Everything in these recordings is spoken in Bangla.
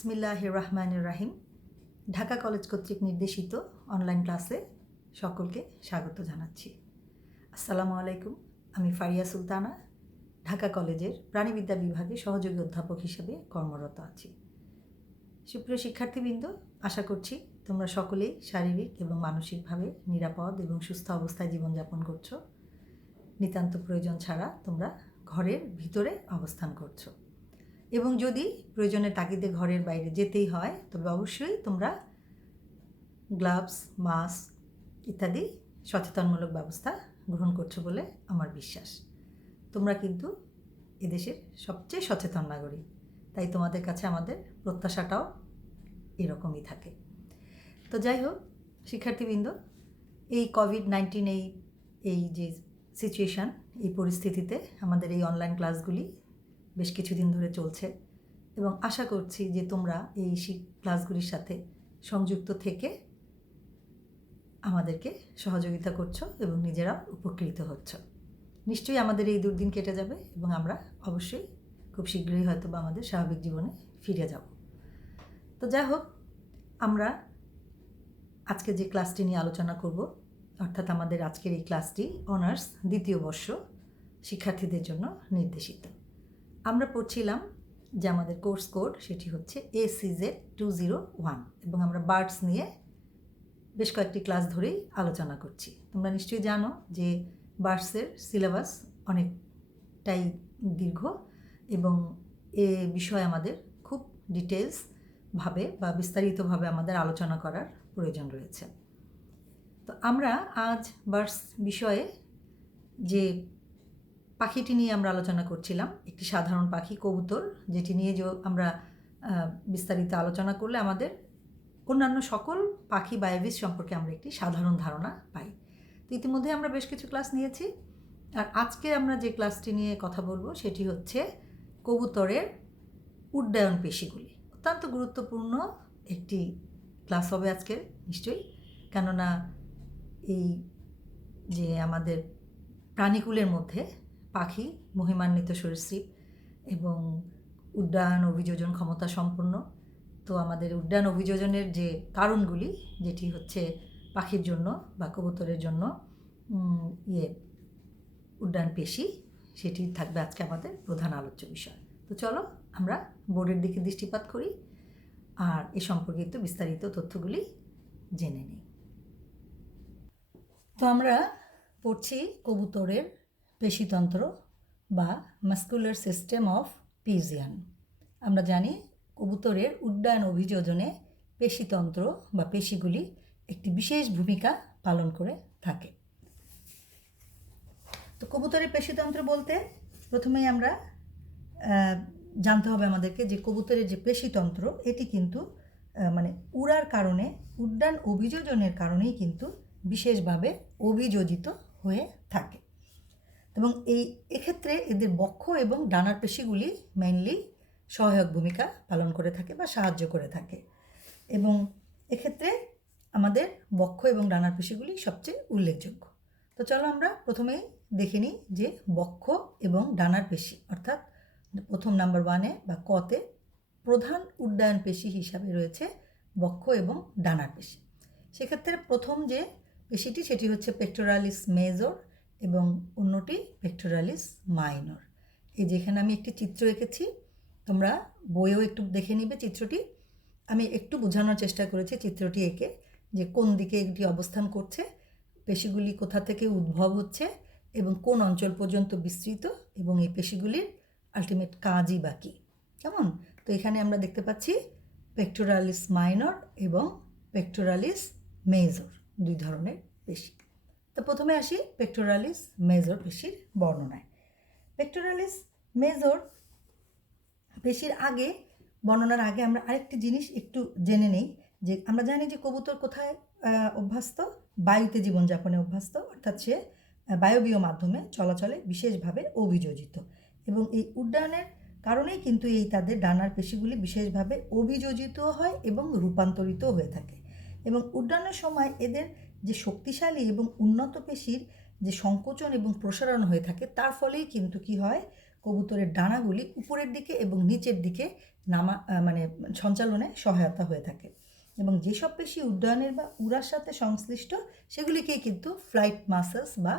বিসমিল্লাহির রহমানির রাহিম। ঢাকা কলেজ কর্তৃক নির্দেশিত অনলাইন ক্লাসে সকলকে স্বাগত জানাচ্ছি। আসসালামু আলাইকুম। আমি ফারিয়া সুলতানা, ঢাকা কলেজের প্রাণীবিদ্যা বিভাগে সহযোগী অধ্যাপক হিসেবে কর্মরত আছি। সুপ্রিয় শিক্ষার্থীবৃন্দ, আশা করছি তোমরা সকলেই শারীরিক এবং মানসিকভাবে নিরাপদ এবং সুস্থ অবস্থায় জীবনযাপন করছো। নিতান্ত প্রয়োজন ছাড়া তোমরা ঘরের ভিতরে অবস্থান করছো এবং যদি প্রয়োজনের তাগিদে ঘরের বাইরে যেতেই হয় তবে অবশ্যই তোমরা গ্লাভস, মাস্ক ইত্যাদি সচেতনমূলক ব্যবস্থা গ্রহণ করছো বলে আমার বিশ্বাস। তোমরা কিন্তু এদেশের সবচেয়ে সচেতন নাগরিক, তাই তোমাদের কাছে আমাদের প্রত্যাশাটাও এরকমই থাকে। তো যাই হোক শিক্ষার্থীবৃন্দ, এই কোভিড-19 এই যে সিচুয়েশান, এই পরিস্থিতিতে আমাদের এই অনলাইন ক্লাসগুলি বেশ কিছুদিন ধরে চলছে এবং আশা করছি যে তোমরা এই ক্লাসগুলির সাথে সংযুক্ত থেকে আমাদেরকে সহযোগিতা করছো এবং নিজেরাও উপকৃত হচ্ছ। নিশ্চয়ই আমাদের এই দুর্দিন কেটে যাবে এবং আমরা অবশ্যই খুব শীঘ্রই হয়তো বা আমাদের স্বাভাবিক জীবনে ফিরে যাব। তো যাই হোক, আমরা আজকে যে ক্লাসটি নিয়ে আলোচনা করব, অর্থাৎ আমাদের আজকের এই ক্লাসটি অনার্স দ্বিতীয় বর্ষ শিক্ষার্থীদের জন্য নির্দেশিত। আমরা পড়ছিলাম যে আমাদের কোর্স কোড সেটি হচ্ছে ACZ201 এবং আমরা বার্ডস নিয়ে বেশ কয়েকটি ক্লাস ধরেই আলোচনা করছি। তোমরা নিশ্চয়ই জানো যে বার্ডসের সিলেবাস অনেকটাই দীর্ঘ এবং এ বিষয়ে আমাদের খুব ডিটেলসভাবে বা বিস্তারিতভাবে আমাদের আলোচনা করার প্রয়োজন রয়েছে। তো আমরা আজ বার্ডস বিষয়ে যে পাখিটি নিয়ে আমরা আলোচনা করছিলাম, একটি সাধারণ পাখি কবুতর, যেটি নিয়ে যে আমরা বিস্তারিত আলোচনা করলে আমাদের অন্যান্য সকল পাখি বা এভিস সম্পর্কে আমরা একটি সাধারণ ধারণা পাই। তো ইতিমধ্যে আমরা বেশ কিছু ক্লাস নিয়েছি, আর আজকে আমরা যে ক্লাসটি নিয়ে কথা বলবো সেটি হচ্ছে কবুতরের উড্ডয়ন পেশিগুলি। অত্যন্ত গুরুত্বপূর্ণ একটি ক্লাস হবে আজকের নিশ্চয়ই, কেননা এই যে আমাদের প্রাণীকুলের মধ্যে পাখি মহিমান্বিত সরীসৃপ এবং উড্ডয়ন অভিযোজন ক্ষমতা সম্পন্ন। তো আমাদের উড্ডয়ন অভিযোজনের যে কারণগুলি, যেটি হচ্ছে পাখির জন্য বা কবুতরের জন্য উড্ডয়ন পেশি, সেটি থাকবে আজকে আমাদের প্রধান আলোচ্য বিষয়। তো চলো আমরা বোর্ডের দিকে দৃষ্টিপাত করি আর এ সম্পর্কিত বিস্তারিত তথ্যগুলি জেনে নিই। তো আমরা পড়ছি কবুতরের পেশিতন্ত্র বা মাস্কুলার সিস্টেম অফ পিজিয়ান। আমরা জানি কবুতরের উড্ডয়ন অভিযোজনে পেশিতন্ত্র বা পেশিগুলি একটি বিশেষ ভূমিকা পালন করে থাকে। তো কবুতরের পেশিতন্ত্র বলতে প্রথমেই আমরা জানতে হবে আমাদেরকে যে কবুতরের যে পেশিতন্ত্র, এটি কিন্তু মানে উড়ার কারণে, উড্ডয়ন অভিযোজনের কারণেই কিন্তু বিশেষভাবে অভিযোজিত হয়ে থাকে এবং এক্ষেত্রে এদের বক্ষ এবং ডানার পেশিগুলি মেইনলি সহায়ক ভূমিকা পালন করে থাকে বা সাহায্য করে থাকে এবং এক্ষেত্রে আমাদের বক্ষ এবং ডানার পেশিগুলি সবচেয়ে উল্লেখযোগ্য। তো চলো আমরা প্রথমেই দেখে নিই যে বক্ষ এবং ডানার পেশি, অর্থাৎ প্রথম নাম্বার 1-এ বা কতে প্রধান উড্ডয়ন পেশি হিসাবে রয়েছে বক্ষ এবং ডানার পেশি। সেক্ষেত্রে প্রথম যে পেশিটি সেটি হচ্ছে পেক্টোরালিস মেজর এবং অন্যটি পেক্টোরালিস মাইনর। এই যেখানে আমি একটি চিত্র এঁকেছি, তোমরা বইয়েও একটু দেখে নিবে চিত্রটি। আমি একটু বোঝানোর চেষ্টা করেছি চিত্রটি এঁকে যে কোন দিকে এটি অবস্থান করছে, পেশিগুলি কোথা থেকে উদ্ভব হচ্ছে এবং কোন অঞ্চল পর্যন্ত বিস্তৃত এবং এই পেশিগুলির আলটিমেট কাজই বা কী, কেমন? তো এখানে আমরা দেখতে পাচ্ছি পেক্টোরালিস মাইনর এবং পেক্টোরালিস মেজর, দুই ধরনের পেশি। তো প্রথমে আসি পেক্টোরালিস মেজর পেশির বর্ণনায়। পেক্টোরালিস মেজর পেশির বর্ণনার আগে আমরা আরেকটি জিনিস একটু জেনে নেই যে আমরা জানি যে কবুতর কোথায় অভ্যস্ত? বায়ুতে জীবনযাপনে অভ্যস্ত, অর্থাৎ সে বায়বীয় মাধ্যমে চলাচলে বিশেষভাবে অভিযোজিত এবং এই উড্ডয়নের কারণেই কিন্তু এই তাদের ডানার পেশিগুলি বিশেষভাবে অভিযোজিত হয় এবং রূপান্তরিত হয়ে থাকে এবং উড্ডয়নের সময় এদের যে শক্তিশালী এবং উন্নত পেশির যে সংকোচন এবং প্রসারণ হয়ে থাকে, তার ফলেই কিন্তু কি হয়, কবুতরের ডানাগুলি উপরের দিকে এবং নিচের দিকে মানে সঞ্চালনে সহায়তা হয়ে থাকে। এবং যেসব পেশি উড্ডয়নের বা উড়ার সাথে সংশ্লিষ্ট সেগুলিকেই কিন্তু ফ্লাইট মাসেলস বা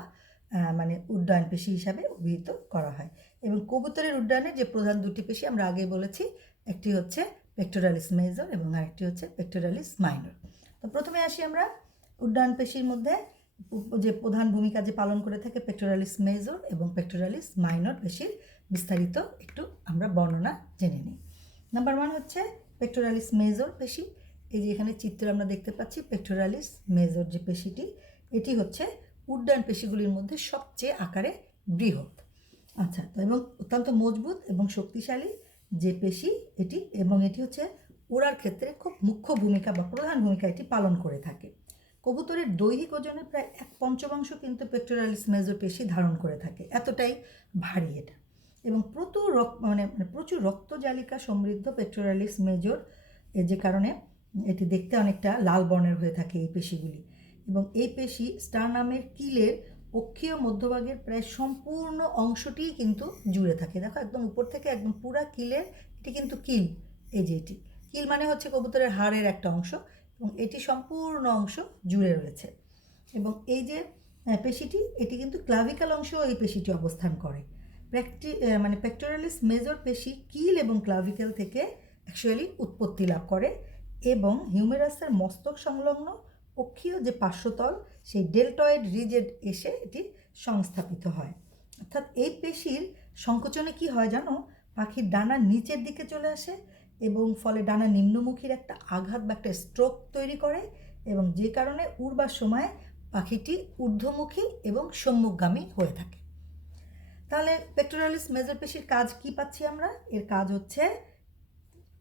মানে উড্ডয়ন পেশি হিসাবে অভিহিত করা হয়। এবং কবুতরের উড্ডয়নের যে প্রধান দুটি পেশি আমরা আগেই বলেছি, একটি হচ্ছে পেক্টোরালিস মেজর এবং আরেকটি হচ্ছে পেক্টোরালিস মাইনর। তো প্রথমে আসি আমরা উড্ডয়ন পেশির মধ্যে যে প্রধান ভূমিকা যে পালন করে থাকে পেক্টোরালিস মেজর এবং পেক্টোরালিস মাইনর পেশির বিস্তারিত একটু আমরা বর্ণনা জেনে নিই। নাম্বার 1 হচ্ছে পেক্টোরালিস মেজর পেশি। এই যে এখানে চিত্র আমরা দেখতে পাচ্ছি পেক্টোরালিস মেজর যে পেশিটি, এটি হচ্ছে উড্ডয়ন পেশিগুলির মধ্যে সবচেয়ে আকারে বৃহৎ। আচ্ছা, তো এবং অত্যন্ত মজবুত এবং শক্তিশালী যে পেশি এটি, এবং এটি হচ্ছে ওড়ার ক্ষেত্রে খুব মুখ্য ভূমিকা বা প্রধান ভূমিকা এটি পালন করে থাকে। কবুতরের দৈহিক ওজনের প্রায় 1/5 কিন্তু পেক্টোরালিস মেজর পেশি ধারণ করে থাকে, এতটাই ভারী এটা। এবং প্রচুর রক্তজালিকা সমৃদ্ধ পেক্টোরালিস মেজর, যে কারণে এটি দেখতে অনেকটা লাল বর্ণের হয়ে থাকে এই পেশিগুলি। এবং এই পেশি স্টারনামের কিলের অক্ষীয় মধ্যভাগের প্রায় সম্পূর্ণ অংশটিই কিন্তু জুড়ে থাকে। দেখো একদম উপর থেকে একদম পুরা কিলের, এটি কিন্তু কিল, এই যে এটি কিল মানে হচ্ছে কবুতরের হাড়ের একটা অংশ, এবং এটি সম্পূর্ণ অংশ জুড়ে রয়েছে। এবং এই যে পেশিটি, এটি কিন্তু ক্লাভিকাল অংশেও এই পেশিটি অবস্থান করে। মানে পেক্টোরালিস মেজর পেশি কিল এবং ক্লাভিকেল থেকে অ্যাকচুয়ালি উৎপত্তি লাভ করে এবং হিউমেরাসের মস্তক সংলগ্ন অক্ষীয় যে পার্শ্বতল সেই ডেল্টয়েড রিজে এসে এটি সংস্থাপিত হয়। অর্থাৎ এই পেশির সংকোচনে কি হয় জানো, পাখির ডানা নিচের দিকে চলে আসে এবং ফলে ডানা নিম্নমুখীর একটা আঘাত বা একটা স্ট্রোক তৈরি করে, এবং যে কারণে উড়বার সময় পাখিটি ঊর্ধ্বমুখী এবং সম্মুখগামী হয়ে থাকে। তাহলে পেক্টোরালিস মেজর পেশির কাজ কি পাচ্ছি আমরা? এর কাজ হচ্ছে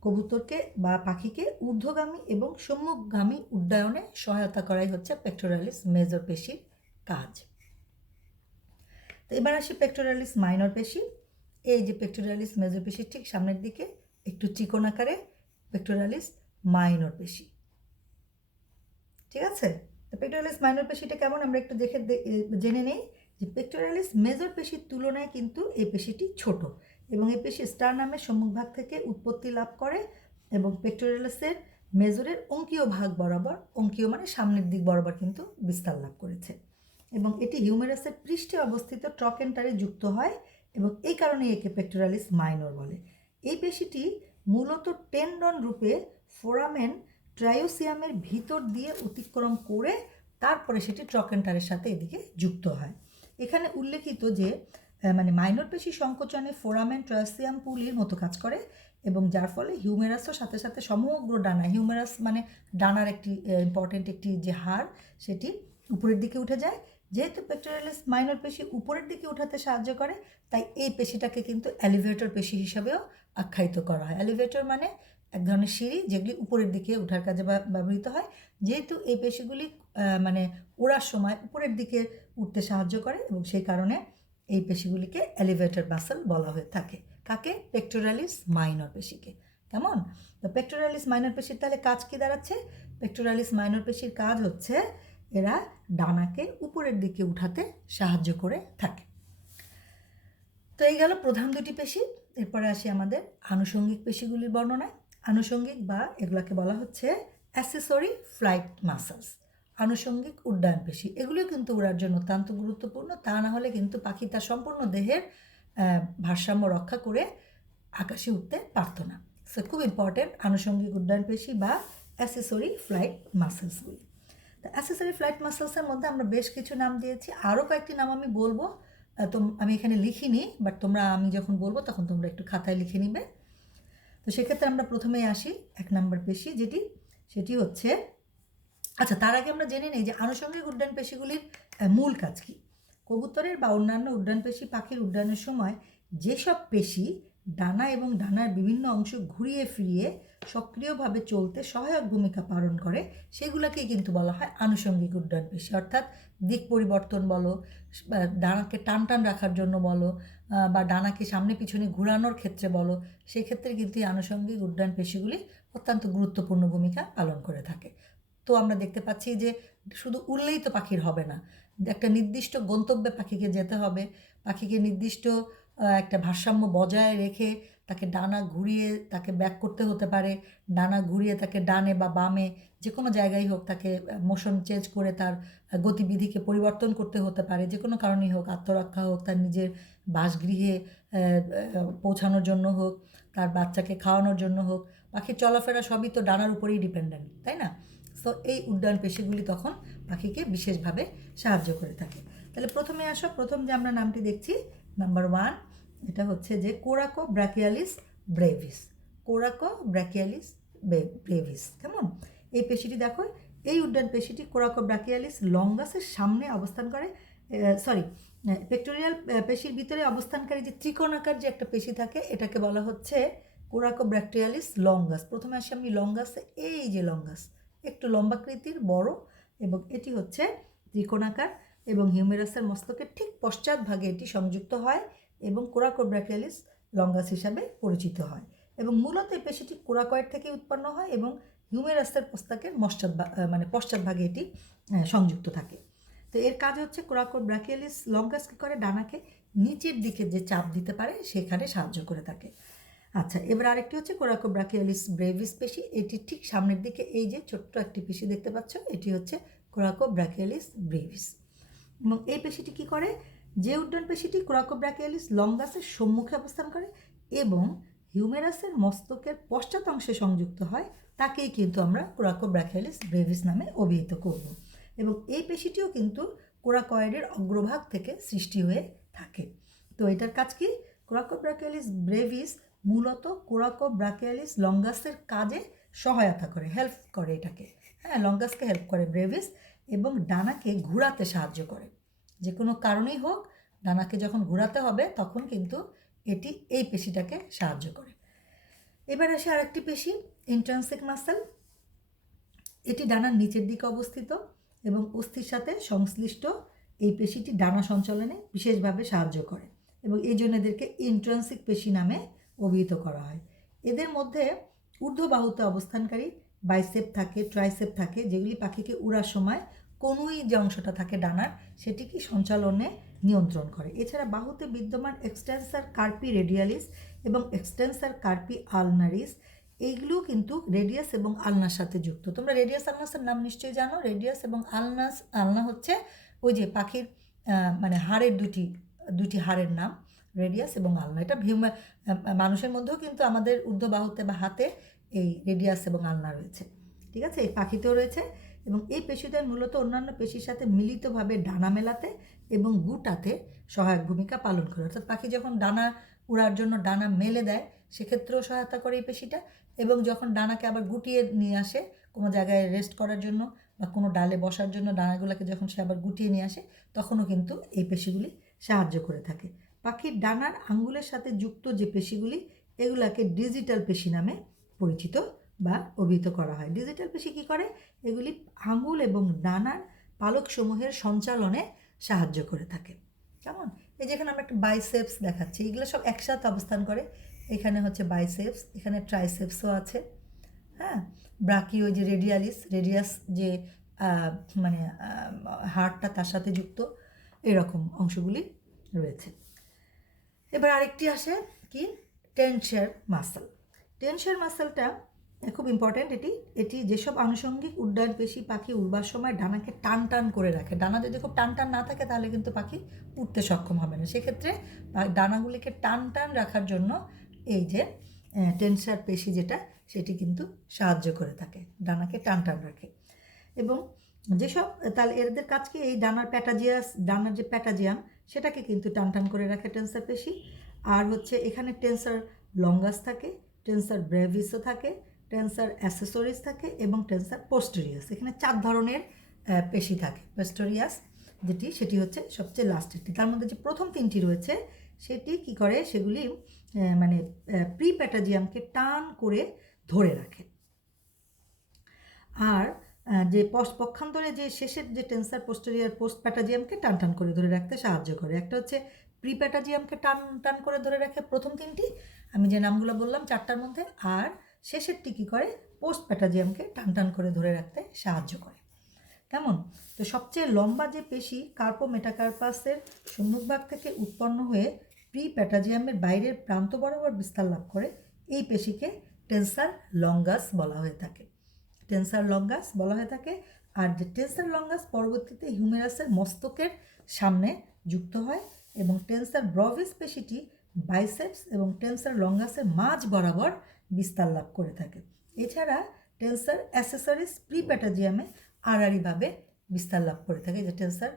কবুতরকে বা পাখিকে ঊর্ধ্বগামী এবং সম্মুখগামী উড্ডয়নে সহায়তা করাই হচ্ছে পেক্টোরালিস মেজর পেশির কাজ। তো এবার আসি পেক্টোরালিস মাইনর পেশি। এই যে পেক্টোরালিস মেজর পেশির ঠিক সামনের দিকে একটু চিকন আকারে পেক্টোরালিস মাইনর পেশি, ঠিক আছে? তো পেক্টোরালিস মাইনর পেশিটা কেমন আমরা একটু জেনে নেই। যে পেক্টোরালিস মেজর পেশির তুলনায় কিন্তু এই পেশিটি ছোট, এবং এই পেশি স্টারনামের সম্মুখভাগ থেকে উৎপত্তি লাভ করে এবং পেক্টোরালিসের মেজরের অঙ্কীয় ভাগ বরাবর, অঙ্কীয় মানে সামনের দিক বরাবর কিন্তু বিস্তার লাভ করেছে, এবং এটি হিউমেরাসের পৃষ্ঠে অবস্থিত ট্রকেন্টারে যুক্ত হয়, এবং এই কারণে একে পেক্টোরালিস মাইনর বলে। এই পেশিটি মূলত টেন্ডন রূপে ফোরামেন ট্রায়োসিয়ামের ভিতর দিয়ে অতিক্রম করে তারপরে সেটি ট্রকেন্টারের সাথে এদিকে যুক্ত হয়। এখানে উল্লেখিত যে মানে মাইনর পেশি সংকোচনে ফোরামেন ট্রায়োসিয়াম পুলির মতো কাজ করে, এবং যার ফলে হিউমেরাসও সাথে সাথে সমগ্র ডানা, হিউমেরাস মানে ডানার একটি ইম্পর্টেন্ট একটি যে হাড়, সেটি উপরের দিকে উঠে যায়। যেহেতু পেক্টোরালিস মাইনর পেশি উপরের দিকে উঠাতে সাহায্য করে, তাই এই পেশিটাকে কিন্তু এলিভেটর পেশি হিসাবেও আখ্যায়িত করা হয়। এলিভেটর মানে এক ধরনের সিঁড়ি, যেগুলি উপরের দিকে ওঠার কাজে ব্যবহৃত হয়। যেহেতু এই পেশিগুলি মানে ওড়ার সময় উপরের দিকে উঠতে সাহায্য করে, এবং সেই কারণে এই পেশিগুলিকে এলিভেটর মাসল বলা হয়ে থাকে। কাকে? পেক্টোরালিস মাইনর পেশিকে। কেমন? তো পেক্টোরালিস মাইনর পেশির তাহলে কাজ কি দাঁড়াচ্ছে? পেক্টোরালিস মাইনর পেশির কাজ হচ্ছে এরা ডানাকে উপরের দিকে উঠাতে সাহায্য করে থাকে। তো এই গেল প্রধান দুটি পেশি। এরপরে আসি আমাদের আনুষঙ্গিক পেশিগুলির বর্ণনায়। আনুষঙ্গিক বা এগুলোকে বলা হচ্ছে অ্যাসেসরি ফ্লাইট মাসলস, আনুষঙ্গিক উড্ডয়ন পেশি। এগুলিও কিন্তু উড়ার জন্য অত্যন্ত গুরুত্বপূর্ণ, তা না হলে কিন্তু পাখি তার সম্পূর্ণ দেহের ভারসাম্য রক্ষা করে আকাশে উঠতে পারত না। সো খুব ইম্পর্টেন্ট আনুষঙ্গিক উড্ডয়ন পেশি বা অ্যাসেসরি ফ্লাইট মাসলসগুলি। তো অ্যাসেসরি ফ্লাইট মাসলসের মধ্যে আমরা বেশ কিছু নাম দিয়েছি, আরও কয়েকটি নাম আমি বলবো, তো আমি এখানে লিখিনি, বাট তোমরা আমি যখন বলবো তখন তোমরা একটু খাতায় লিখে নিবে। তো সেক্ষেত্রে আমরা প্রথমেই আসি 1 নম্বর পেশি, সেটি হচ্ছে, আচ্ছা তার আগে আমরা জেনে নিই যে আনুষঙ্গিক উড্ডয়ন পেশিগুলির মূল কাজ কী। কবুতরের বা অন্যান্য উড্ডয়ন পেশি পাখির উড্ডয়নের সময় যেসব পেশি ডানা এবং ডানার বিভিন্ন অংশ ঘুরিয়ে ফিরিয়ে সক্রিয়ভাবে চলতে সহায়ক ভূমিকা পালন করে, সেগুলোকেই কিন্তু বলা হয় আনুষঙ্গিক উড্ডয়ন পেশি। অর্থাৎ দিক পরিবর্তন বলো, ডানাকে টান টান রাখার জন্য বলো, বা ডানাকে সামনে পিছনে ঘোরানোর ক্ষেত্রে বলো, সেই ক্ষেত্রে কিন্তু এই আনুষঙ্গিক উড্ডয়ন পেশিগুলি অত্যন্ত গুরুত্বপূর্ণ ভূমিকা পালন করে থাকে। তো আমরা দেখতে পাচ্ছি যে শুধু উড়লেই তো পাখির হবে না, একটা নির্দিষ্ট গন্তব্যে পাখিকে যেতে হবে, পাখিকে নির্দিষ্ট একটা ভারসাম্য বজায় রেখে তাকে ডানা ঘুরিয়ে তাকে ব্যাক করতে হতে পারে, ডানা ঘুরিয়ে তাকে ডানে বা বামে যে কোনো জায়গায় হোক তাকে মোশন চেঞ্জ করে তার গতিবিধিকে পরিবর্তন করতে হতে পারে, যে কোনো কারণেই হোক, আত্মরক্ষা হোক, তার নিজের বাসগৃহে পৌঁছানোর জন্য হোক, তার বাচ্চাকে খাওয়ানোর জন্য হোক। পাখির চলাফেরা সবই তো ডানার উপরেই ডিপেন্ডেন্ট, তাই না? সো এই উড্ডয়ন পেশিগুলি তখন পাখিকে বিশেষভাবে সাহায্য করে থাকে। তাহলে প্রথমে আসো, প্রথম যে আমরা নামটি দেখছি নাম্বার 1, এটা হচ্ছে যে কোরাকো ব্র্যাকিয়ালিস ব্রেভিস। কোরাকো ব্র্যাকিয়ালিস ব্রেভিস, কেমন? এই পেশিটি দেখো, এই উড্ডয়ন পেশিটি কোরাকো ব্র্যাকিয়ালিস লঙ্গাসের সামনে অবস্থান করে, সরি, পেক্টোরিয়াল পেশির ভিতরে অবস্থানকারী যে ত্রিকোণাকার যে একটা পেশি থাকে এটাকে বলা হচ্ছে কোরাকো ব্র্যাকিয়ালিস লঙ্গাস। প্রথমে আসি আমি লঙ্গাসে, এই যে লঙ্গাস একটু লম্বাকৃতির বড় এবং এটি হচ্ছে ত্রিকোণাকার এবং হিউমেরাসের মস্তকের ঠিক পশ্চাৎ ভাগে এটি সংযুক্ত হয় এবং কোরাকো ব্র্যাকিয়ালিস লঙ্গাস হিসাবে পরিচিত হয়। এবং মূলত এই পেশিটি কোরাকয়েড থেকে উৎপন্ন হয় এবং হিউমেরাসের মস্তকের পশ্চাৎ ভাগে এটি সংযুক্ত থাকে। তো এর কাজ হচ্ছে কোরাকো ব্র্যাকিয়ালিস লঙ্গাস কী করে, ডানাকে নিচের দিকে যে চাপ দিতে পারে সেখানে সাহায্য করে থাকে। আচ্ছা, এবার আরেকটি হচ্ছে কোরাকো ব্র্যাকিয়ালিস ব্রেভিস পেশি। এটি ঠিক সামনের দিকে এই যে ছোট্ট একটি পেশি দেখতে পাচ্ছ, এটি হচ্ছে কোরাকো ব্র্যাকিয়ালিস ব্রেভিস। এবং এই পেশিটি কী করে, যে উড্ডয়ন পেশিটি কোরাকো ব্র্যাকিয়ালিস লঙ্গাসের সম্মুখে অবস্থান করে এবং হিউমেরাসের মস্তকের পশ্চাৎ অংশে সংযুক্ত হয় তাকেই কিন্তু আমরা কোরাকো ব্র্যাকিয়ালিস ব্রেভিস নামে অভিহিত করব। এবং এই পেশিটিও কিন্তু কোরাকয়েডের অগ্রভাগ থেকে সৃষ্টি হয়ে থাকে। তো এটার কাজ কি, কোরাকো ব্র্যাকিয়ালিস ব্রেভিস মূলত কোরাকো ব্র্যাকিয়ালিস লঙ্গাসের কাজে সহায়তা করে, হেল্প করে এটাকে, হ্যাঁ, লঙ্গাসকে হেল্প করে ব্রেভিস, এবং ডানাকে ঘোরাতে সাহায্য করে। যে কোনো কারণেই হোক ডানাকে যখন ঘোরাতে হবে তখন কিন্তু এটি এই পেশিটাকে সাহায্য করে। এবার আসে আরেকটি পেশি, ইন্ট্রান্সিক মাসেল। এটি ডানার নিচের দিকে অবস্থিত এবং অস্থির সাথে সংশ্লিষ্ট এই পেশিটি ডানা সঞ্চালনে বিশেষভাবে সাহায্য করে এবং এই জন্য এদেরকে ইন্ট্রান্সিক পেশি নামে অভিহিত করা হয়। এদের মধ্যে ঊর্ধ্ববাহুতে অবস্থানকারী বাইসেপ থাকে, ট্রাইসেপ থাকে, যেগুলি পাখিকে উড়ার সময় কনুই যে অংশটা থাকে ডানার সেটিকে সঞ্চালনে নিয়ন্ত্রণ করে। এছাড়া বাহুতে বিদ্যমান এক্সটেন্সার কার্পি রেডিয়ালিস এবং এক্সটেন্সার কার্পি আলনারিস, এইগুলোও কিন্তু রেডিয়াস এবং আলনার সাথে যুক্ত। তোমরা রেডিয়াস আলনাসের নাম নিশ্চয়ই জানো। রেডিয়াস এবং আলনা হচ্ছে ওই যে পাখির হাড়ের দুটি হাড়ের নাম, রেডিয়াস এবং আলনা। এটা মানুষের মধ্যেও কিন্তু আমাদের ঊর্ধ্ববাহুতে বা হাতে এই রেডিয়াস এবং আলনা রয়েছে, ঠিক আছে, এই পাখিতেও রয়েছে। এবং এই পেশিদ্বয় মূলত অন্যান্য পেশির সাথে মিলিতভাবে ডানা মেলাতে এবং গুটাতে সহায়ক ভূমিকা পালন করে। অর্থাৎ পাখি যখন ডানা উড়ার জন্য ডানা মেলে দেয় সেক্ষেত্রেও সহায়তা করে এই পেশিটা, এবং যখন ডানাকে আবার গুটিয়ে নিয়ে আসে কোনো জায়গায় রেস্ট করার জন্য বা কোনো ডালে বসার জন্য ডানাগুলোকে যখন সে আবার গুটিয়ে নিয়ে আসে তখনও কিন্তু এই পেশিগুলি সাহায্য করে থাকে। পাখির ডানার আঙ্গুলের সাথে যুক্ত যে পেশিগুলি এগুলাকে ডিজিটাল পেশি নামে পরিচিত বা অভিহিত করা হয়। ডিজিটাল পেশি কী করে, এগুলি আঙুল এবং ডানার পালকসমূহের সঞ্চালনে সাহায্য করে থাকে। কেমন, এই যেখানে আমরা একটা বাইসেপস দেখাচ্ছি, এগুলো সব একসাথে অবস্থান করে। এখানে হচ্ছে বাইসেপস, এখানে ট্রাইসেপসও আছে, হ্যাঁ, ব্রাকিও যে রেডিয়াস যে হাড়টা তার সাথে যুক্ত, এরকম অংশগুলি রয়েছে। এবার আরেকটি আসে কি, টেনসার মাসেল। টেনসার মাসেলটা খুব ইম্পর্ট্যান্ট। এটি যেসব আনুষঙ্গিক উড্ডয়ন পেশি পাখি উড়বার সময় ডানাকে টান টান করে রাখে। ডানা যদি খুব টান টান না থাকে তাহলে কিন্তু পাখি উঠতে সক্ষম হবে না। সেক্ষেত্রে ডানাগুলিকে টান টান রাখার জন্য এই যে টেনসার পেশি যেটা সেটি কিন্তু সাহায্য করে থাকে, ডানাকে টান টান রাখে। এবং যেসব তাহলে এদের কাজকে এই ডানার যে প্যাটাজিয়াম সেটাকে কিন্তু টান টান করে রাখে টেনসার পেশি। আর হচ্ছে এখানে টেনসার লঙ্গাস থাকে, টেনসার ব্রেভিসও থাকে, টেনসার অ্যাসেসরিস থাকে এবং টেনসার পোস্টেরিয়াস। এখানে 4 ধরনের পেশি থাকে। পোস্টেরিয়াস সেটি হচ্ছে সবচেয়ে লাস্টেরটি। তার মধ্যে যে প্রথম 3টি রয়েছে সেটি কি করে, সেগুলি প্রি প্যাটাজিয়ামকে টান করে ধরে রাখে। আর যে পক্ষান্তরে যে শেষের যে টেনসার পোস্টেরিয়ার পোস্ট প্যাটাজিয়ামকে টান টান করে ধরে রাখতে সাহায্য করে। একটা হচ্ছে প্রি প্যাটাজিয়ামকে টান টান করে ধরে রাখে প্রথম 3টি, আমি যে নামগুলো বললাম 4টার মধ্যে, আর শেষেরটি কী করে, পোস্ট প্যাটাজিয়ামকে টান টান করে ধরে রাখতে সাহায্য করে। কেমন, তো সবচেয়ে লম্বা যে পেশি কার্পো মেটাকার্পাসের সম্মুখভাগ থেকে উৎপন্ন হয়ে প্রি প্যাটাজিয়ামের বাইরের প্রান্ত বরাবর বিস্তার লাভ করে এই পেশিকে টেন্সার লঙ্গাস বলা হয়ে থাকে। টেন্সার লঙ্গাস বলা হয়ে থাকে। আর যে টেন্সার লঙ্গাস পরবর্তীতে হিউমেরাসের মস্তকের সামনে যুক্ত হয় এবং টেন্সার ব্রভিস পেশিটি বাইসেপস এবং টেন্সার লঙ্গাসের মাঝ বরাবর বিস্তার লাভ করে থাকে। এছাড়া টেন্সার অ্যাসেসরিস প্রি প্যাটাজিয়ামে আড়াআড়িভাবে বিস্তার লাভ করে থাকে, যে টেন্সার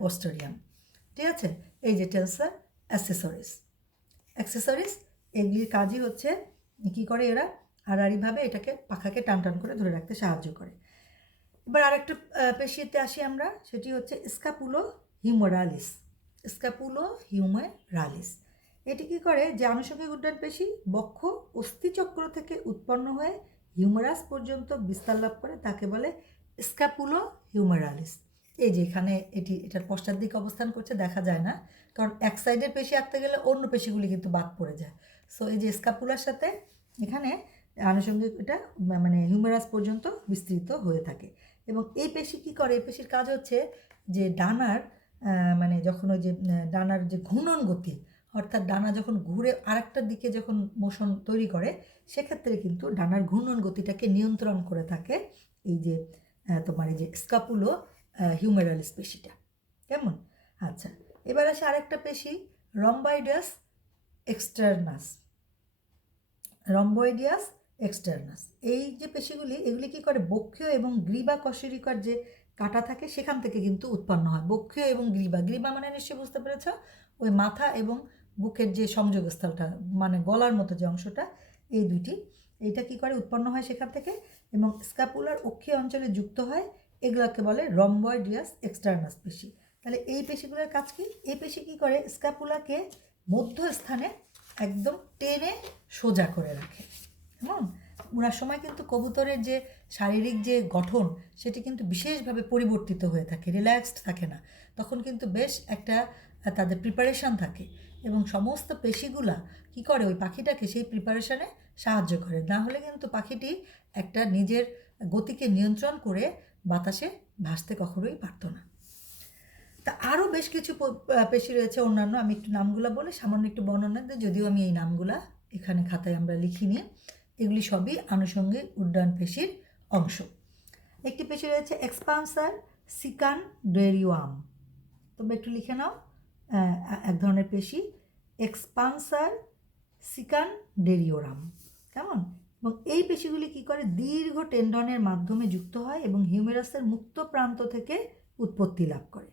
পোস্টেরিয়াম। ঠিক আছে, এই যে টেন্সার অ্যাক্সেসরিস এগুলির কাজই হচ্ছে কী করে, এরা আড়াআড়িভাবে এটাকে পাখাকে টান করে ধরে রাখতে সাহায্য করে। এবার আরেকটা পেশিতে আসি আমরা, সেটি হচ্ছে স্ক্যাপুলো হিউমেরালিস। এটি কী করে, যে আনুষঙ্গিক উড্ডয়ন পেশি বক্ষ অস্থিচক্র থেকে উৎপন্ন হয়ে হিউমেরাস পর্যন্ত বিস্তার লাভ করে তাকে বলে স্ক্যাপুলো হিউমেরালিস। এই যে এখানে এটার পশ্চাৎ দিকে অবস্থান করছে, দেখা যায় না, কারণ এক সাইডের পেশি আঁকতে গেলে অন্য পেশিগুলি কিন্তু বাদ পড়ে যায়। সো এই যে স্ক্যাপুলার সাথে এখানে আনুষঙ্গিক এটা মানে হিউমেরাস পর্যন্ত বিস্তৃত হয়ে থাকে। এবং এই পেশি কী করে, এই পেশির কাজ হচ্ছে যে ডানার মানে যখন ওই যে ডানার যে ঘূর্ণন গতি, অর্থাৎ ডানা যখন ঘুরে আরেকটার দিকে যখন মোশন তৈরি করে, সেক্ষেত্রে কিন্তু ডানার ঘূর্ণন গতিটাকে নিয়ন্ত্রণ করে থাকে এই যে তোমার এই যে স্ক্যাপুলো হিউমেরালিস পেশিটা। কেমন? আচ্ছা, এবার আসে আরেকটা পেশি রম্বয়েডিয়াস এক্সটার্নাস। এই যে পেশিগুলি, এগুলি কী করে, বক্ষীয় এবং গ্রীবা কশেরুকার যে কাটা থাকে সেখান থেকে কিন্তু উৎপন্ন হয়। বক্ষীয় এবং গ্রীবা মানে নিশ্চয়ই বুঝতে পেরেছ, ওই মাথা এবং বুকের যে সংযোগস্থলটা, মানে গলার মতো যে অংশটা, এই দুইটি, এইটা কী করে, উৎপন্ন হয় সেখান থেকে এবং স্ক্যাপুলার অক্ষীয় অঞ্চলে যুক্ত হয়। এগুলোকে বলে রম্বয়েডিয়াস এক্সটার্নাস পেশি। তাহলে এই পেশিগুলোর কাজ কি? এই পেশি কী করে, স্ক্যাপুলাকে মধ্যস্থানে একদম টেনে সোজা করে রাখে। কেমন? উড়ার সময় কিন্তু কবুতরের যে শারীরিক যে গঠন, সেটি কিন্তু বিশেষভাবে পরিবর্তিত হয়ে থাকে, রিল্যাক্সড থাকে না। তখন কিন্তু বেশ একটা তাদের প্রিপারেশান থাকে এবং সমস্ত পেশিগুলা কী করে, ওই পাখিটাকে সেই প্রিপারেশানে সাহায্য করে। না হলে কিন্তু পাখিটি একটা নিজের গতিকে নিয়ন্ত্রণ করে বাতাসে ভাসতে কখনোই পারত না। তা আরও বেশ কিছু পেশি রয়েছে অন্যান্য, আমি একটু নামগুলো বলে সামান্য একটু বর্ণনা দিই, যদিও আমি এই নামগুলা এখানে খাতায় আমরা লিখিনি। এগুলি সবই আনুষঙ্গিক উড্ডয়ন পেশির অংশ। একটি পেশি রয়েছে এক্সপান্সার সিকান্ডেরিয়াম, তোমরা একটু লিখে নাও, এক ধরনের পেশি এক্সপান্সার সিকান্ডেরিয়াম। কেমন? এবং এই পেশিগুলি কী করে, দীর্ঘ টেন্ডনের মাধ্যমে যুক্ত হয় এবং হিউমেরাসের মুক্ত প্রান্ত থেকে উৎপত্তি লাভ করে।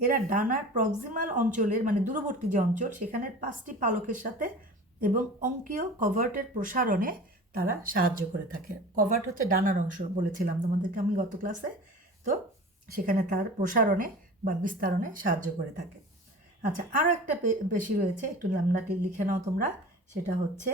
এরা ডানার প্রক্সিমাল অঞ্চলের, মানে দূরবর্তী যে অঞ্চল, সেখানের 5টি পালকের সাথে এবং অঙ্কীয় কভার্টের প্রসারণে তারা সাহায্য করে থাকে। কভার্ট হচ্ছে ডানার অংশ, বলেছিলাম তোমাদেরকে আমি গত ক্লাসে। তো সেখানে তার প্রসারণে বা বিস্তারণে সাহায্য করে থাকে। আচ্ছা, আরও একটা পেশি রয়েছে, একটু নামটি লিখে নাও তোমরা, সেটা হচ্ছে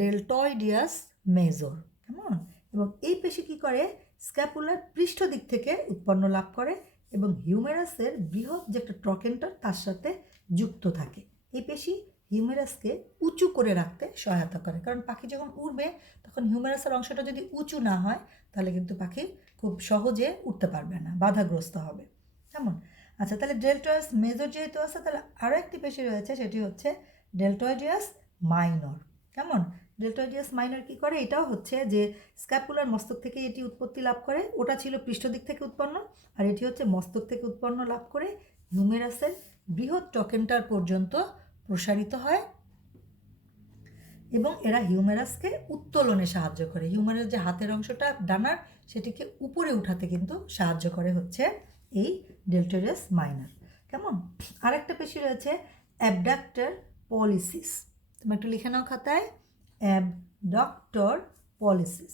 ডেলটয়েডিয়াস মেজর। কেমন? এবং এই পেশি কী করে, স্ক্যাপুলার পৃষ্ঠ দিক থেকে উৎপন্ন লাভ করে এবং হিউমেরাসের বৃহৎ যে একটা ট্রকেন্টার তার সাথে যুক্ত থাকে। এই পেশি হিউমেরাসকে উঁচু করে রাখতে সহায়তা করে, কারণ পাখি যখন উড়বে তখন হিউমেরাসের অংশটা যদি উঁচু না হয় তাহলে কিন্তু পাখি খুব সহজে উঠতে পারবে না, বাধাগ্রস্ত হবে। কেমন? আচ্ছা, তাহলে ডেলটয়েডিয়াস মেজর যেহেতু আছে, তাহলে আরও একটি পেশি রয়েছে, সেটি হচ্ছে ডেলটয়েডিয়াস মাইনর। কেমন? ডেলটয়েডিয়াস মাইনর কী করে, এটাও হচ্ছে যে স্ক্যাপুলার মস্তক থেকে এটি উৎপত্তি লাভ করে, ওটা ছিল পৃষ্ঠ দিক থেকে উৎপন্ন, আর এটি হচ্ছে মস্তক থেকে উৎপন্ন লাভ করে হিউমেরাসের বৃহৎ টকেন্টার পর্যন্ত প্রসারিত হয় এবং এরা হিউমেরাসকে উত্তোলনে সাহায্য করে। হিউমেরাস যে হাতের অংশটা ডানার, সেটিকে উপরে উঠাতে কিন্তু সাহায্য করে হচ্ছে এই ডেলটয়েডিয়াস মাইনর। কেমন? আরেকটা পেশি রয়েছে অ্যাবডাক্টর পলিসিস, তুমি একটু লিখে নাও খাতায়, অ্যাবডাক্টর পলিসিস।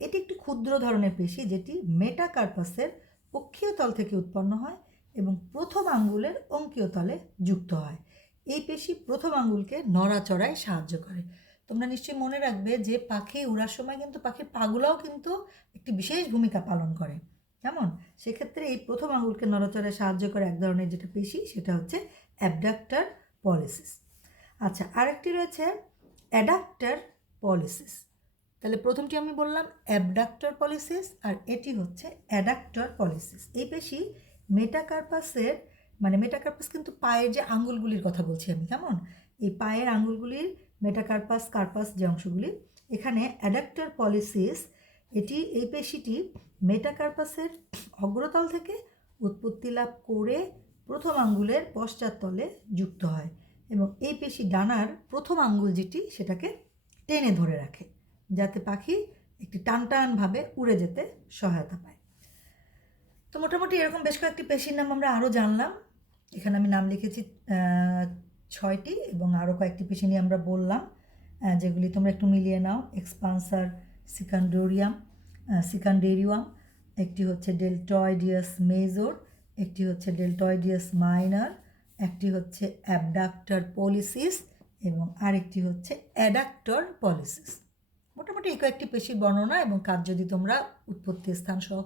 এটি একটি ক্ষুদ্র ধরনের পেশি যেটি মেটাকার্পাসের অক্ষীয় তল থেকে উৎপন্ন হয় এবং প্রথম আঙ্গুলের অঙ্কীয় তলে যুক্ত হয়। এই পেশি প্রথম আঙ্গুলকে নড়াচড়ায় সাহায্য করে। তোমরা নিশ্চয়ই মনে রাখবে যে পাখি উড়ার সময় কিন্তু পাখির পাগুলাও কিন্তু একটি বিশেষ ভূমিকা পালন করে। কেমন? সেক্ষেত্রে এই প্রথম আঙ্গুলকে নড়াচড়ায় সাহায্য করে এক ধরনের যেটা পেশি, সেটা হচ্ছে অ্যাবডাক্টর পলিসিস। আচ্ছা, আরেকটি রয়েছে অ্যাডাক্টর পলিসিস। তাহলে প্রথমটি আমি বললাম অ্যাবডাক্টর পলিসিস, আর এটি হচ্ছে অ্যাডাক্টর পলিসিস। এই পেশি মেটাকার্পাসের মানে মেটাকার্পাস কিন্তু পায়ের যে আঙ্গুলগুলির কথা বলছি আমি, কেমন? এই পায়ের আঙ্গুলগুলির মেটাকার্পাস কার্পাস যে অংশগুলি, এখানে অ্যাডাক্টর পলিসিস, এই পেশিটি মেটাকার্পাসের অগ্রতল থেকে উৎপত্তি লাভ করে প্রথম আঙ্গুলের পশ্চাৎতলে যুক্ত হয় এবং এই পেশি ডানার প্রথম আঙ্গুল যেটি সেটাকে টেনে ধরে রাখে, যাতে পাখি একটি টানটানভাবে উড়ে যেতে সহায়তা পায়। তো মোটামুটি এরকম বেশ কয়েকটি পেশির নাম আমরা আরও জানলাম। এখানে আমি নাম লিখেছি 6টি এবং আরও কয়েকটি পেশি নিয়ে আমরা বললাম, যেগুলি তোমরা একটু মিলিয়ে নাও। এক্সপান্সার সিকান্ডেরিয়াম, একটি হচ্ছে ডেল্টয়েডিয়াস মেজর, একটি হচ্ছে ডেল্টয়েডিয়াস মাইনর, একটি হচ্ছে অ্যাবডাক্টর পলিসিস এবং আরেকটি হচ্ছে অ্যাডাক্টর পলিসিস। মোটামুটি এই কয়েকটি পেশির বর্ণনা এবং কাজ যদি তোমরা উৎপত্তি স্থান সহ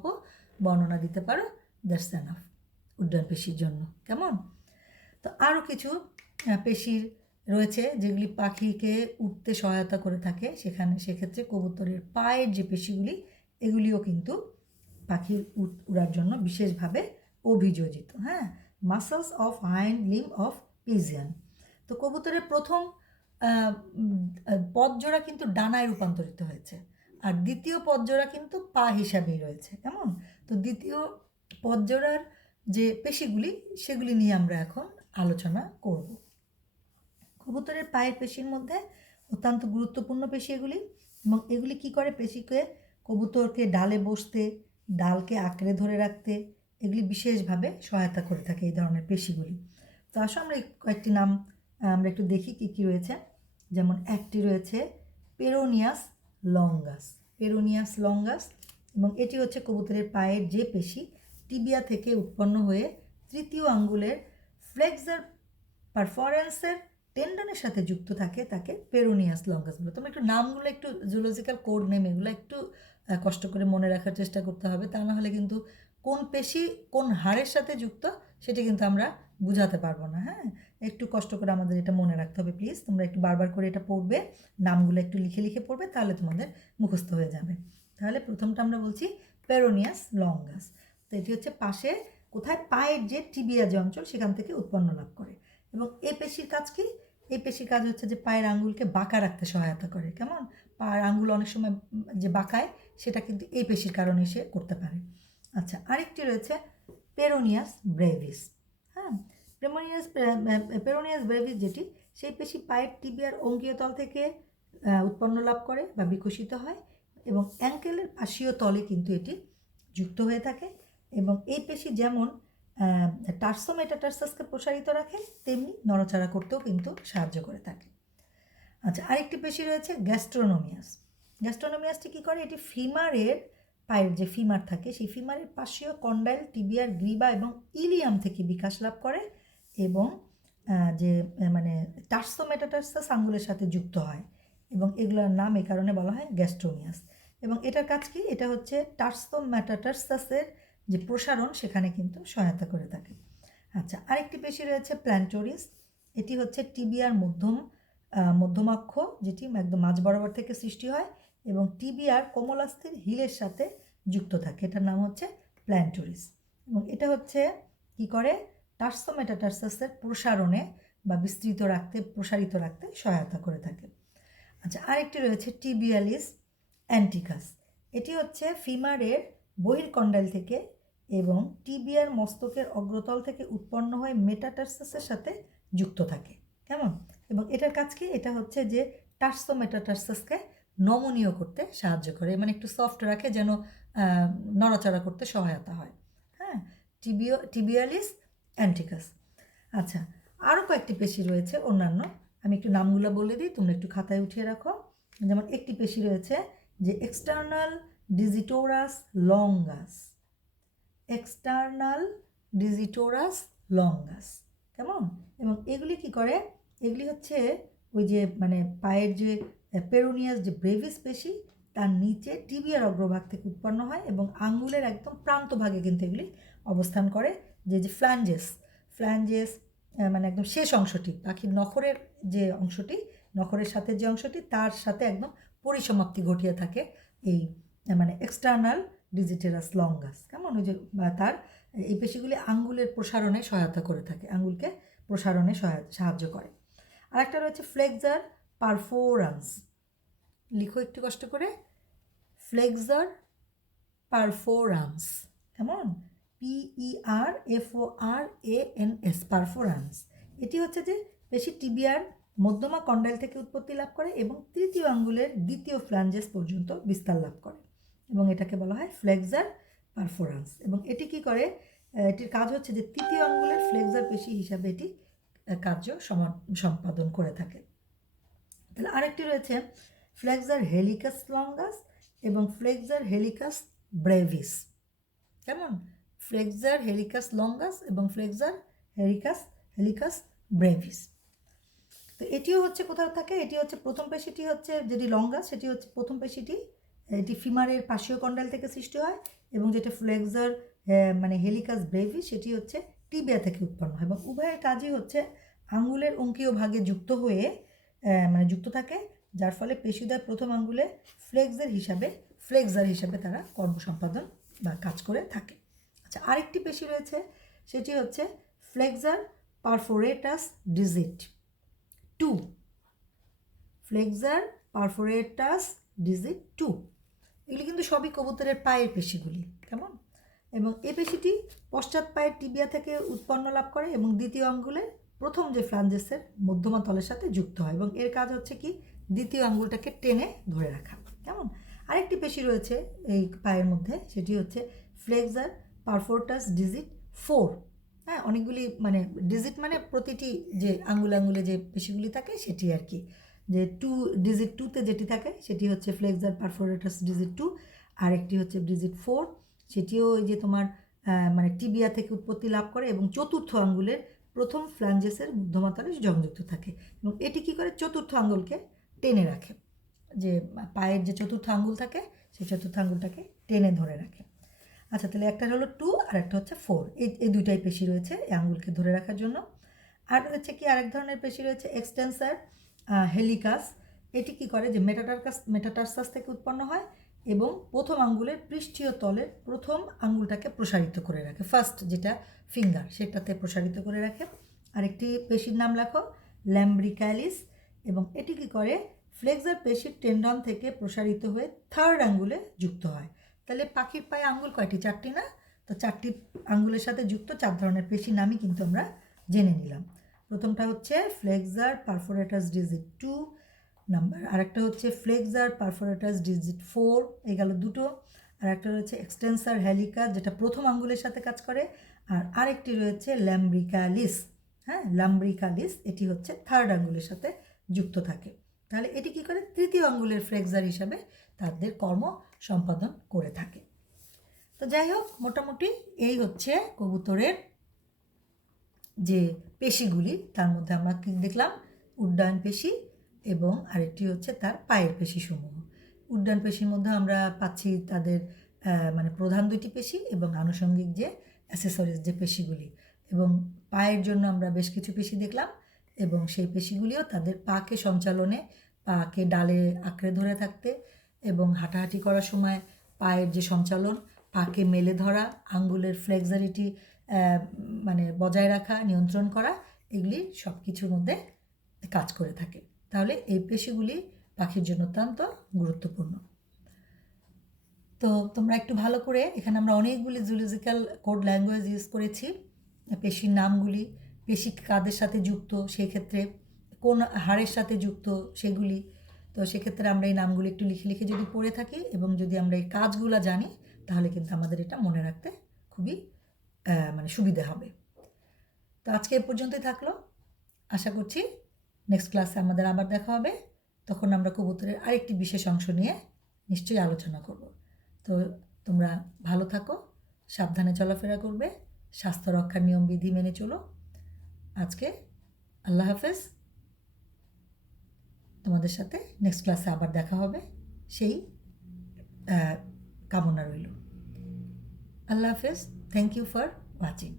বর্ণনা দিতে পারো, দ্যাটস এনাফ উড্ডয়ন পেশির জন্য, কেমন? তো আরও কিছু পেশির রয়েছে যেগুলি পাখিকে উঠতে সহায়তা করে থাকে, সেক্ষেত্রে কবুতরের পায়ের যে পেশিগুলি, এগুলিও কিন্তু পাখির উড়ার জন্য বিশেষভাবে অভিযোজিত। হ্যাঁ, muscles of hind limb of pigeon. তো কবুতরের প্রথম পদজোড়া কিন্তু ডানায় রূপান্তরিত হয়েছে, আর দ্বিতীয় পদজোড়া কিন্তু পা হিসাবেই রয়েছে, কেমন? তো দ্বিতীয় পদজোড়ার যে পেশিগুলি, সেগুলি নিয়ে আমরা এখন আলোচনা করব। কবুতরের পায়ের পেশির মধ্যে অত্যন্ত গুরুত্বপূর্ণ পেশি এগুলি, এবং এগুলি কি করে? পেশিকে কবুতরকে ডালে বসতে, ডালকে আঁকড়ে ধরে রাখতে এগুলি বিশেষভাবে সহায়তা করে থাকে, এই ধরনের পেশিগুলি। তো আসো আমরা কয়েকটি নাম আমরা একটু দেখি কী কী রয়েছে। যেমন একটি রয়েছে পেরোনিয়াস লঙ্গাস, এবং এটি হচ্ছে কবুতরের পায়ের যে পেশি টিবিয়া থেকে উৎপন্ন হয়ে তৃতীয় আঙ্গুলের ফ্লেক্সার পারফরেন্সের টেন্ডনের সাথে যুক্ত থাকে, তাকে পেরোনিয়াস লঙ্গাস বলে। তোমরা একটু নামগুলো, একটু জুলজিক্যাল কোড নেম, এগুলো একটু কষ্ট করে মনে রাখার চেষ্টা করতে হবে, তা না হলে কিন্তু কোন পেশি কোন হাড়ের সাথে যুক্ত সেটি কিন্তু আমরা বুঝাতে পারবো না। হ্যাঁ, একটু কষ্ট করে আমাদের এটা মনে রাখতে হবে প্লিজ। তোমরা একটু বারবার করে এটা পড়বে, নামগুলো একটু লিখে লিখে পড়বে, তাহলে তোমাদের মুখস্থ হয়ে যাবে। তাহলে প্রথমটা আমরা বলছি পেরোনিয়াস লঙ্গাস। তো এটি হচ্ছে পাশে কোথায়? পায়ের যে টিবিয়া যে অঞ্চল, সেখান থেকে উৎপন্ন লাভ করে। এবং এই পেশির কাজ কি? এই পেশির কাজ হচ্ছে যে পায়ের আঙ্গুলকে বাঁকা রাখতে সহায়তা করে, কেমন? পায়ের আঙ্গুল অনেক সময় যে বাঁকায়, সেটা কিন্তু এই পেশির কারণে সে করতে পারে। আচ্ছা, আরেকটি রয়েছে পেরোনিয়াস ব্রেভিস। হ্যাঁ, পেরোনিয়াস ব্রেভিস যেটি, সেই পেশি পায়ের টিবিয়ার অঙ্গীয় তল থেকে উৎপন্ন লাভ করে বা বিকশিত হয়, এবং অ্যাঙ্কেলের পাশীয় তলে কিন্তু এটি যুক্ত হয়ে থাকে, এবং এই পেশি যেমন টার্সোমেটাটার্সাসকে প্রসারিত রাখে, তেমনি নড়াচড়া করতেও কিন্তু সাহায্য করে থাকে। আচ্ছা, আরেকটি পেশি রয়েছে গ্যাস্ট্রোনোমিয়াসটি কী করে? এটি ফিমারের, পায়ের যে ফিমার থাকে, সেই ফিমারের পাশীয় কন্ডাইল, টিবিয়ার গ্রিবা এবং ইলিয়াম থেকে বিকাশ লাভ করে, এবং যে মানে টার্সোমেটাটার্সাস আঙ্গুলের সাথে যুক্ত হয়, এবং এগুলোর নাম এই কারণে বলা হয় গ্যাস্ট্রোমিয়াস। এবং এটার কাজ কি? এটা হচ্ছে টার্সোমেটাটার্সাসের যে প্রসারণ, সেখানে কিন্তু সহায়তা করে থাকে। আচ্ছা, আরেকটি পেশি রয়েছে প্ল্যান্টোরিস। এটি হচ্ছে টিবিয়ার মধ্যমাক্ষ, যেটি একদম মাঝ বরাবর থেকে সৃষ্টি হয় এবং টিবিয়ার কোমলাস্থির হিলের সাথে যুক্ত থাকে। এটার নাম হচ্ছে প্ল্যান্টোরিস, এবং এটা হচ্ছে কি করে? টার্সোমেটাটার্সাসের প্রসারণে বা প্রসারিত রাখতে সহায়তা করে থাকে। আচ্ছা, আরেকটি রয়েছে টিবিয়ালিস অ্যান্টিকাস। এটি হচ্ছে ফিমারের বহির্কন্ডাইল থেকে এবং টিবিয়ার মস্তকের অগ্রতল থেকে উৎপন্ন হয়ে মেটাটার্সাসের সাথে যুক্ত থাকে, কেমন? এবং এটার কাজ কি? এটা হচ্ছে যে টার্সোমেটাটার্সাসকে নমনীয় করতে সাহায্য করে, মানে একটু সফট রাখে, যেন নড়াচড়া করতে সহায়তা হয়। হ্যাঁ, টিবিয়ালিস অ্যান্টিকাস। আচ্ছা, আরও কয়েকটি পেশি রয়েছে অন্যান্য, আমি একটু নামগুলো বলে দিই, তোমরা একটু খাতায় উঠিয়ে রাখো। যেমন একটি পেশি রয়েছে যে এক্সটার্নাল ডিজিটোরাস লঙ্গাস, কেমন? এবং এগুলি কি করে? এগুলি হচ্ছে ওই যে মানে পায়ের যে পেরোনিয়াস যে ব্রেভিস পেশি, তার নিচে টিবিয়ার অগ্রভাগ থেকে উৎপন্ন হয় এবং আঙ্গুলের একদম প্রান্তভাগে কিন্তু এগুলি অবস্থান করে। যে ফ্ল্যাঞ্জেস মানে একদম শেষ অংশটি, পাখির নখরের যে অংশটি, নখরের সাথে যে অংশটি, তার সাথে একদম পরিসমাপ্তি ঘটিয়ে থাকে এই মানে এক্সটার্নাল ডিজিটোরাস লঙ্গাস, কেমন? ওই যে তার এই পেশিগুলি আঙ্গুলের প্রসারণে সহায়তা করে থাকে, আঙ্গুলকে প্রসারণে সাহায্য করে। আরেকটা রয়েছে ফ্লেক্সার পারফোরান্স। লিখো একটু কষ্ট করে, ফ্লেক্সার পারফোরান্স। কেমন? PERFORANS, পারফোরান্স। এটি হচ্ছে যে পেশি টিবিয়ার মধ্যমা কন্ডাইল থেকে উৎপত্তি লাভ করে এবং তৃতীয় আঙ্গুলের দ্বিতীয় ফ্ল্যাঞ্জেস পর্যন্ত বিস্তার লাভ করে, এবং এটাকে বলা হয় ফ্লেক্সার পারফোরান্স। এবং এটি কি করে? এটির কাজ হচ্ছে যে তৃতীয় আঙ্গুলের ফ্লেক্সার পেশি হিসাবে এটি কার্য সম্পাদন করে থাকে। তাহলে আরেকটি রয়েছে ফ্লেক্সার হেলিকাস লঙ্গাস এবং ফ্লেক্সার হেলিকাস ব্রেভিস। কেমন? ফ্লেক্সার হেলিকাস লঙ্গাস এবং ফ্লেক্সার হেলিকাস ব্রেভিস। তো এটিও হচ্ছে কোথাও থাকে? এটি হচ্ছে প্রথম পেশিটি হচ্ছে যেটি লঙ্গাস, সেটি হচ্ছে প্রথম পেশিটি, এটি ফিমারের পার্শ্বীয় কন্ডাইল থেকে সৃষ্টি হয়, এবং যেটা ফ্লেক্সার মানে হেলিকাস ব্রেভিস সেটি হচ্ছে টিবিয়া থেকে উৎপন্ন হয়, এবং উভয়ের কাজই হচ্ছে আঙ্গুলের অঙ্কীয় ভাগে যুক্ত হয়ে মানে যুক্ত থাকে, যার ফলে পেশিদ্বয় প্রথম আঙ্গুলে ফ্লেক্সার হিসাবে তারা কর্ম সম্পাদন বা কাজ করে থাকে। আচ্ছা, আরেকটি পেশি রয়েছে, সেটি হচ্ছে ফ্লেক্সার পারফোরেটাস ডিজিট 2। ফ্লেক্সার পারফোরেটাস ডিজিট 2, এগুলি কিন্তু সবই কবুতরের পায়ের পেশিগুলি। কেমন? এবং এই পেশিটি পশ্চাৎ পায়ের টিবিয়া থেকে উৎপন্ন লাভ করে এবং দ্বিতীয় আঙ্গুলের প্রথম যে ফ্লাঞ্জেসের মধ্যমা তলের সাথে যুক্ত হয়, এবং এর কাজ হচ্ছে কি? দ্বিতীয় আঙ্গুলটাকে টেনে ধরে রাখা। কেমন? আরেকটি পেশি রয়েছে এই পায়ের মধ্যে, সেটি হচ্ছে ফ্লেক্সার পারফোরেটাস ডিজিট 4। হ্যাঁ, অনেকগুলি মানে ডিজিট মানে প্রতিটি যে আঙ্গুলে যে পেশিগুলি থাকে সেটি আর কি, যে ডিজিট 2তে যেটি থাকে সেটি হচ্ছে ফ্লেক্সার পারফোরেটাস ডিজিট 2, আর একটি হচ্ছে ডিজিট 4, সেটিও ওই যে তোমার মানে টিবিয়া থেকে উৎপত্তি লাভ করে এবং চতুর্থ আঙ্গুলের প্রথম ফ্ল্যাঞ্জেসের মধ্যমাতলে সংযুক্ত থাকে, এবং এটি কী করে? চতুর্থ আঙ্গুলকে টেনে রাখে, যে পায়ের যে চতুর্থ আঙ্গুল থাকে সেই চতুর্থ আঙ্গুলটাকে টেনে ধরে রাখে। আচ্ছা, তাহলে একটা হলো 2 আর একটা হচ্ছে 4, এই দুইটাই পেশি রয়েছে এই আঙ্গুলকে ধরে রাখার জন্য। আর রয়েছে কি আরেক ধরনের পেশি রয়েছে এক্সটেন্সার হেলিকাস। এটি কি করে? যে মেটাটার্সাস থেকে উৎপন্ন হয় এবং প্রথম আঙ্গুলের পৃষ্ঠীয় তলের প্রথম আঙ্গুলটাকে প্রসারিত করে রাখে, ফার্স্ট যেটা ফিঙ্গার সেটাতে প্রসারিত করে রাখে। আরেকটি পেশির নাম লেখো ল্যাম্ব্রিক্যালিস, এবং এটি কি করে? ফ্লেক্সার পেশির টেন্ডন থেকে প্রসারিত হয়ে থার্ড আঙ্গুলে যুক্ত হয়। তাহলে পাখির পায়ে আঙ্গুল কয়টি? 4টি না? তো 4টি আঙ্গুলের সাথে যুক্ত 4 ধরনের পেশির নামই কিন্তু আমরা জেনে নিলাম। প্রথমটা হচ্ছে ফ্লেক্সার পারফোরেটাস ডিজিট 2 নাম্বার, আরেকটা হচ্ছে ফ্লেক্সার পারফোরেটাস ডিজিট 4, এই গেল দুটো। আর একটা রয়েছে এক্সটেন্সার হেলিকাস, যেটা প্রথম আঙ্গুলের সাথে কাজ করে, আর আরেকটি রয়েছে ল্যাম্ব্রিকালিস। হ্যাঁ, ল্যাম্ব্রিকালিস, এটি হচ্ছে থার্ড আঙ্গুলের সাথে যুক্ত থাকে। তাহলে এটি কী করে? তৃতীয় আঙ্গুলের ফ্লেক্সার হিসাবে তাদের কর্ম সম্পাদন করে থাকে। তো যাই হোক, মোটামুটি এই হচ্ছে কবুতরের যে পেশিগুলি, তার মধ্যে আমরা কী দেখলাম? উড্ডয়ন পেশি এবং আরেকটি হচ্ছে তার পায়ের পেশিসমূহ। উড্ডয়ন পেশির মধ্যে আমরা পাচ্ছি তাদের মানে প্রধান দুটি পেশি এবং আনুষঙ্গিক যে অ্যাসেসরিজ যে পেশিগুলি, এবং পায়ের জন্য আমরা বেশ কিছু পেশি দেখলাম, এবং সেই পেশিগুলিও তাদের পাকে সঞ্চালনে, পাকে ডালে আঁকড়ে ধরে থাকতে এবং হাঁটাহাঁটি করার সময় পায়ের যে সঞ্চালন, পাকে মেলে ধরা, আঙ্গুলের ফ্লেক্সারিটি মানে বজায় রাখা, নিয়ন্ত্রণ করা, এগুলি সব কিছুর মধ্যে কাজ করে থাকে। তাহলে এই পেশিগুলি পাখির জন্য অত্যন্ত গুরুত্বপূর্ণ। তো তোমরা একটু ভালো করে, এখানে আমরা অনেকগুলি জুলজিক্যাল কোড ল্যাঙ্গুয়েজ ইউজ করেছি, পেশির নামগুলি, পেশি কাদের সাথে যুক্ত, সেই ক্ষেত্রে কোন হাড়ের সাথে যুক্ত সেগুলি, তো সেক্ষেত্রে আমরা এই নামগুলি একটু লিখে লিখে যদি পড়ে থাকি এবং যদি আমরা এই কাজগুলো জানি, তাহলে কিন্তু আমাদের এটা মনে রাখতে খুবই মানে সুবিধে হবে। তো আজকে এ পর্যন্তই থাকলো, আশা করছি নেক্সট ক্লাসে আমাদের আবার দেখা হবে, তখন আমরা কবুতরের আরেকটি বিশেষ অংশ নিয়ে নিশ্চয়ই আলোচনা করব। তো তোমরা ভালো থাকো, সাবধানে চলাফেরা করবে, স্বাস্থ্য রক্ষার নিয়মবিধি মেনে চলো। আজকে আল্লাহ হাফেজ, তোমাদের সাথে নেক্সট ক্লাসে আবার দেখা হবে সেই কামনা রইল। আল্লাহ হাফেজ, থ্যাংক ইউ ফর ওয়াচিং।